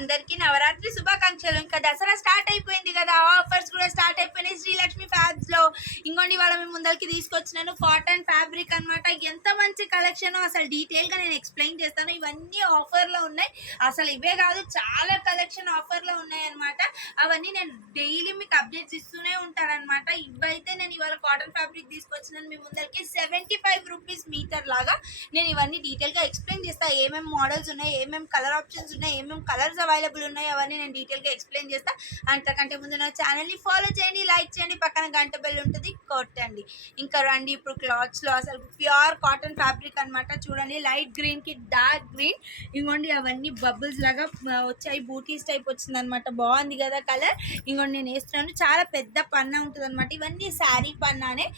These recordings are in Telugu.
అందరికీ నవరాత్రి శుభాకాంక్షలు. ఇంకా దసరా స్టార్ట్ అయిపోయింది కదా, ఆఫర్స్ కూడా స్టార్ట్ అయిపోయినాయి శ్రీలక్ష్మి ఫ్యాబ్స్ లో. ఇంకోండి వాళ్ళ మీ ముందరికి తీసుకొచ్చినాను కాటన్ ఫ్యాబ్రిక్ అనమాట. ఎంత మంచి కలెక్షన్ అసలు డీటెయిల్ గా నేను ఎక్స్ప్లెయిన్ చేస్తాను. ఇవన్నీ ఆఫర్ లో ఉన్నాయి, అసలు ఇవే కాదు చాలా కలెక్షన్ ఆఫర్ లో ఉన్నాయి అనమాట. అవన్నీ నేను డైలీ మీకు అప్డేట్స్ ఇస్తూనే ఉంటానన్నమాట. ఇవైతే నేను ఇవాళ కాటన్ ఫ్యాబ్రిక్ తీసుకొచ్చినాను మీ ముందరికి 75 రూపీస్ మీటర్ లాగా. నేను ఇవన్నీ డీటెయిల్ గా ఎక్స్ప్లెయిన్ చేస్తాను. ఏమేమి మోడల్స్ ఉన్నాయి, ఏమేమి కలర్ ఆప్షన్స్ ఉన్నాయి, ఏమేమి కలర్స్ అవైలబుల్ ఉన్నాయి, అవన్నీ నేను డీటెయిల్ గా ఎక్స్ప్లెయిన్ చేస్తా. అంతకంటే ముందు నా ఛానల్ ని ఫాలో చేయండి, లైక్ చేయండి, పక్కన గంట బెల్ ఉంటుంది కొట్టండి. ఇంకా రండి ఇప్పుడు క్లాత్స్ లో అసలు ప్యూర్ కాటన్ ఫ్యాబ్రిక్ అనమాట. చూడండి లైట్ గ్రీన్ కి డార్క్ గ్రీన్, ఇంకోండి అవన్నీ బబుల్స్ లాగా వచ్చాయి, బూటీస్ టైప్ వచ్చింది అనమాట. బాగుంది కదా కలర్. ఇంకోండి నేను వేస్తున్నాను, చాలా పెద్ద పన్నా ఉంటుంది అనమాట. ఇవన్నీ శారీ పన్నానే.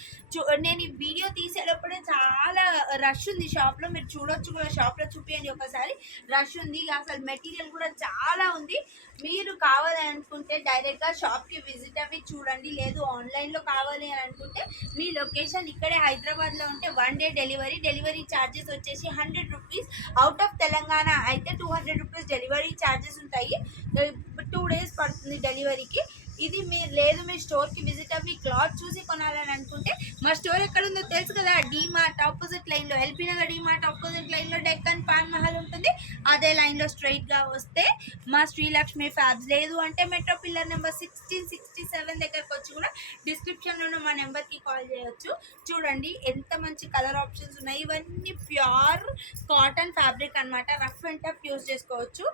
నేను ఈ వీడియో తీసేటప్పుడే చాలా రష్ ఉంది షాప్ లో, మీరు చూడొచ్చు కూడా. షాప్ లో చూపించండి ఒకసారి, రష్ ఉంది అసలు. మెటీరియల్ కూడా చాలా ఉంది. మీరు కావాలని అనుకుంటే డైరెక్ట్గా షాప్కి విజిట్ అవి చూడండి, లేదు ఆన్లైన్లో కావాలి అని అనుకుంటే మీ లొకేషన్ ఇక్కడే హైదరాబాద్లో ఉంటే 1 డే డెలివరీ ఛార్జెస్ వచ్చేసి 100 రూపీస్. అవుట్ ఆఫ్ తెలంగాణ అయితే 200 రూపీస్ డెలివరీ ఛార్జెస్ ఉంటాయి. 2 డేస్ పడుతుంది డెలివరీకి. ఇది మీరు లేదు మీ స్టోర్కి విజిట్ అవ్వి క్లాత్ చూసి కొనాలని అనుకుంటే మా స్టోర్ ఎక్కడ ఉందో తెలుసు కదా, డీమార్ట్ ఆపోజిట్ లైన్లో, ఎల్బీ నగర్ డీమార్ట్ ఆపోజిట్ లైన్లో డెక్కన్ పాన్ మహల్ ఉంటుంది. అదే లైన్లో స్ట్రైట్గా వస్తే మా శ్రీలక్ష్మి ఫ్యాబ్స్. లేదు అంటే మెట్రో పిల్లర్ నెంబర్ 1667 దగ్గరకు వచ్చి కూడా డిస్క్రిప్షన్లో మా నెంబర్కి కాల్ చేయొచ్చు. చూడండి ఎంత మంచి కలర్ ఆప్షన్స్ ఉన్నాయి. ఇవన్నీ ప్యూర్ కాటన్ ఫ్యాబ్రిక్ అనమాట. రఫ్ అండ్ టఫ్ యూజ్ చేసుకోవచ్చు.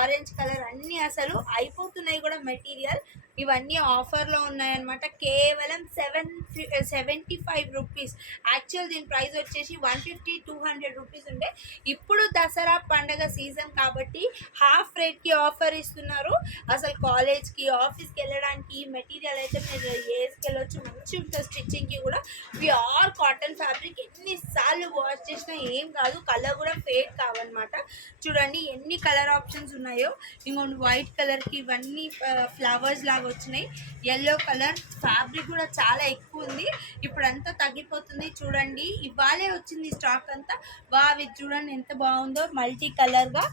ఆరెంజ్ కలర్ అన్నీ అసలు అయిపోతున్నాయి కూడా మెటీరియల్. ఇవన్నీ ఆఫర్లో ఉన్నాయన్నమాట. కేవలం 75 రూపీస్. యాక్చువల్ దీని ప్రైస్ వచ్చేసి 150-200 రూపీస్ ఉండే. ఇప్పుడు దసరా పండగ సీజన్ కాబట్టి హాఫ్ రేట్కి ఆఫర్ ఇస్తున్నారు. అసలు కాలేజ్కి ఆఫీస్కి వెళ్ళడానికి మెటీరియల్ అయితే మీరు వేసుకెళ్ళొచ్చు, మంచి ఉంటుంది. స్టిచ్చింగ్కి కూడా ప్యూర్ కాటన్ ఫ్యాబ్రిక్. ఎన్నిసార్లు వాష్ చేసినా ఏం కాదు, కలర్ కూడా ఫేడ్ కావన్నమాట. చూడండి ఎన్ని కలర్ ఆప్షన్స్ ఉన్నాయో. ఇంకొన్ని వైట్ కలర్కి ఇవన్నీ ఫ్లవర్స్ లాగా వచ్చినాయి. ఎల్లో కలర్ ఫ్యాబ్రిక్ కూడా చాలా ఎక్కువ ఉంది, ఇప్పుడంతా తగ్గిపోతుంది. చూడండి ఇవాళే వచ్చింది స్టాక్ అంతా. ఇది చూడండి ఎంత బాగుందో, మల్టీ కలర్గా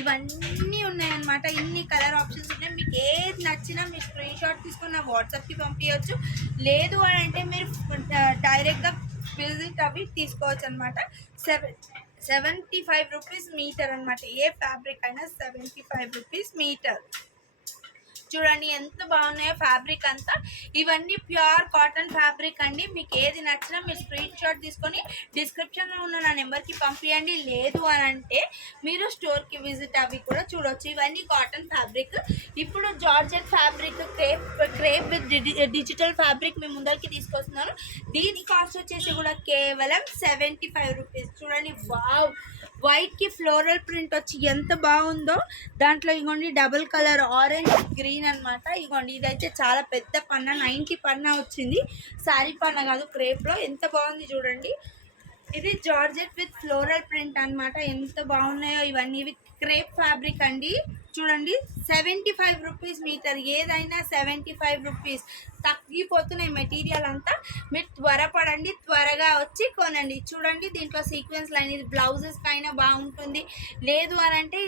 ఇవన్నీ ఉన్నాయన్నమాట. ఇన్ని కలర్ ఆప్షన్స్ ఉన్నాయి. మీకు ఏది నచ్చినా మీరు స్క్రీన్ షాట్ తీసుకొని నా వాట్సాప్కి పంపించవచ్చు. లేదు అని అంటే మీరు డైరెక్ట్గా విజిట్ అవి తీసుకోవచ్చు అనమాట. 75 రూపీస్ మీటర్ అనమాట. ఏ ఫ్యాబ్రిక్ అయినా 75 రూపీస్ మీటర్. చూడండి ఎంత బాగున్నాయో ఫ్యాబ్రిక్ అంతా. ఇవన్నీ ప్యూర్ కాటన్ ఫ్యాబ్రిక్ అండి. మీకు ఏది నచ్చినా మీరు స్క్రీన్ షాట్ తీసుకొని డిస్క్రిప్షన్లో ఉన్న నా నెంబర్కి పంపించండి. లేదు అని అంటే మీరు స్టోర్కి విజిట్ అవి కూడా చూడవచ్చు. ఇవన్నీ కాటన్ ఫ్యాబ్రిక్. ఇప్పుడు georgette fabric, crepe with digital fabric మీ ముందరికి తీసుకొస్తున్నాను. దీని కాస్ట్ వచ్చేసి కూడా కేవలం 75 రూపీస్. చూడండి వావ్, వైట్కి ఫ్లోరల్ ప్రింట్ వచ్చి ఎంత బాగుందో. దాంట్లో ఇగోండి డబుల్ కలర్ ఆరెంజ్ గ్రీన్ అనమాట. ఇగోండి ఇదైతే చాలా పెద్ద పన్నా, 90 పన్నా వచ్చింది. శారీ పన్నా కాదు, క్రేప్లో. ఎంత బాగుంది చూడండి. ఇది జార్జెట్ విత్ ఫ్లోరల్ ప్రింట్ అనమాట. ఎంత బాగున్నాయో ఇవన్నీ. ఇవి క్రేప్ ఫ్యాబ్రిక్ అండి. చూడండి 75 రూపీస్ మీటర్. ఏదైనా 75 రూపీస్. తగ్గిపోతున్నాయి మెటీరియల్ అంతా. మీరు త్వరపడండి, త్వరగా వచ్చి కొనండి. చూడండి దీంట్లో సీక్వెన్స్ లైన్, ఇది బ్లౌజెస్ పైన బాగుంటుంది. లేదు అని అంటే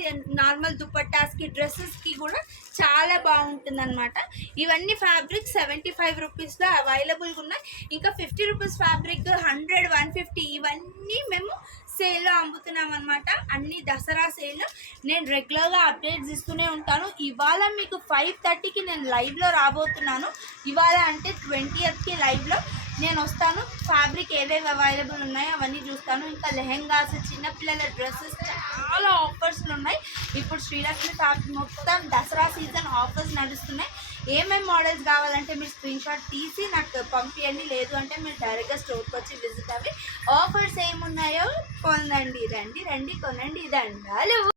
నార్మల్ దుపట్టాస్కి, డ్రెస్సెస్కి కూడా చాలా బాగుంటుంది అనమాట. ఇవన్నీ ఫ్యాబ్రిక్ 75 రూపీస్లో అవైలబుల్గా ఉన్నాయి. ఇంకా 50 రూపీస్ ఫ్యాబ్రిక్ 100, 150 ఇవన్నీ మేము సేల్లో అమ్ముతున్నాం అనమాట. అన్ని దసరా సేల్. నేను రెగ్యులర్గా అప్డేట్స్ ఇస్తూనే ఉంటాను. ఇవాళ మీకు 5:30కి నేను లైవ్లో రాబోతున్నాను. ఇవాళ అంటే 20th లైవ్లో నేను వస్తాను. ఫ్యాబ్రిక్ ఏవేవి అవైలబుల్ ఉన్నాయో అవన్నీ చూస్తాను. ఇంకా లెహెంగాస్, చిన్నపిల్లల డ్రెస్సెస్ చాలా ఆఫర్స్లు ఉన్నాయి. ఇప్పుడు శ్రీలక్ష్మి ఫ్యాబ్రిక్ మొత్తం దసరా సీజన్ ఆఫర్స్ నడుస్తున్నాయి. ఏమేమి మోడల్స్ కావాలంటే మీరు స్క్రీన్ షాట్ తీసి నాకు పంపించండి. లేదు అంటే మీరు డైరెక్ట్గా స్టోర్కి వచ్చి విజిట్ అవ్వి ఆఫర్స్ ఏమున్నాయో పొందండి. రండి కొనండి దండాలు.